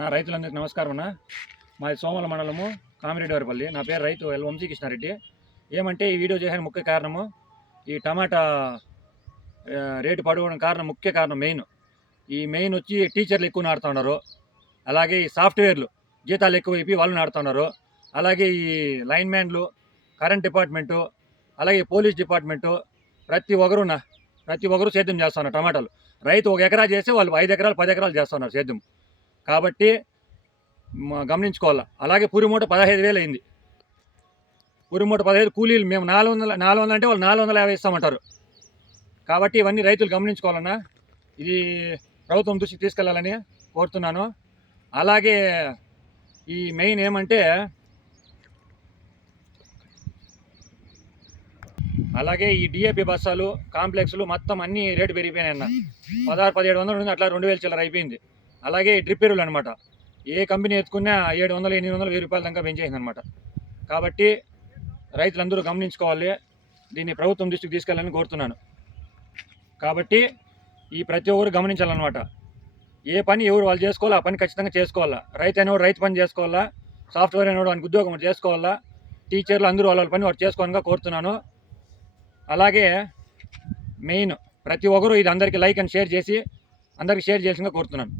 నా రైతులందరికీ నమస్కారం అన్న. మాది సోమల మండలము కామిరెడ్డివారిపల్లి. నా పేరు రైతు ఎల్ వంశీకృష్ణారెడ్డి. ఏమంటే ఈ వీడియో చేయడానికి ముఖ్య కారణము ఈ టమాటా రేటు పడవడం కారణం, ముఖ్య కారణం మెయిన్ వచ్చి టీచర్లు ఎక్కువ నాడుతున్నారు. అలాగే ఈ సాఫ్ట్వేర్లు జీతాలు ఎక్కువ అయిపోయి వాళ్ళు నాడుతున్నారు. అలాగే ఈ లైన్ మ్యాన్లు, కరెంట్ డిపార్ట్మెంటు, అలాగే పోలీస్ డిపార్ట్మెంటు ప్రతి ఒక్కరు సేద్యం చేస్తున్నారు టమాటాలు. రైతు 1 ఎకరా చేస్తే వాళ్ళు 5 ఎకరాలు 10 ఎకరాలు చేస్తున్నారు సేద్యం. కాబట్టి గమనించుకోవాలా. అలాగే పూరి మూట 15,000 అయింది. పూరి మూట 15 కూలీలు మేము 400 అంటే వాళ్ళు 450 ఇస్తామంటారు. కాబట్టి ఇవన్నీ రైతులు గమనించుకోవాలన్నా. ఇది ప్రభుత్వం దృష్టికి తీసుకెళ్లాలని కోరుతున్నాను. అలాగే ఈ మెయిన్ ఏమంటే, అలాగే ఈ డిఏపి బస్సాలు, కాంప్లెక్స్లు మొత్తం అన్ని రేటు పెరిగిపోయినాయి అన్న. 1600-1700 ఉంది, అట్లా 2000 చిల్లర అయిపోయింది. అలాగే డ్రిప్ ఎరువులు అనమాట, ఏ కంపెనీ ఎత్తుకున్నా 700-800-1000 రూపాయల దాకా పెంచేసింది అనమాట. కాబట్టి రైతులందరూ గమనించుకోవాలి. దీన్ని ప్రభుత్వం దృష్టికి తీసుకెళ్ళాలని కోరుతున్నాను. కాబట్టి ఈ ప్రతి ఒక్కరు గమనించాలన్నమాట. ఏ పని ఎవరు వాళ్ళు చేసుకోవాలా, ఆ పని ఖచ్చితంగా చేసుకోవాలా. రైతు అనేవాడు రైతు పని చేసుకోవాలా, సాఫ్ట్వేర్ అనేవాడు వానికి ఉద్యోగం చేసుకోవాలా, టీచర్లు అందరూ వాళ్ళ పని వాడు చేసుకోవాలని కోరుతున్నాను. అలాగే మెయిన్ ప్రతి ఒక్కరు ఇది అందరికీ లైక్ అండ్ షేర్ చేసి అందరికీ షేర్ చేయాల్సిందిగా కోరుతున్నాను.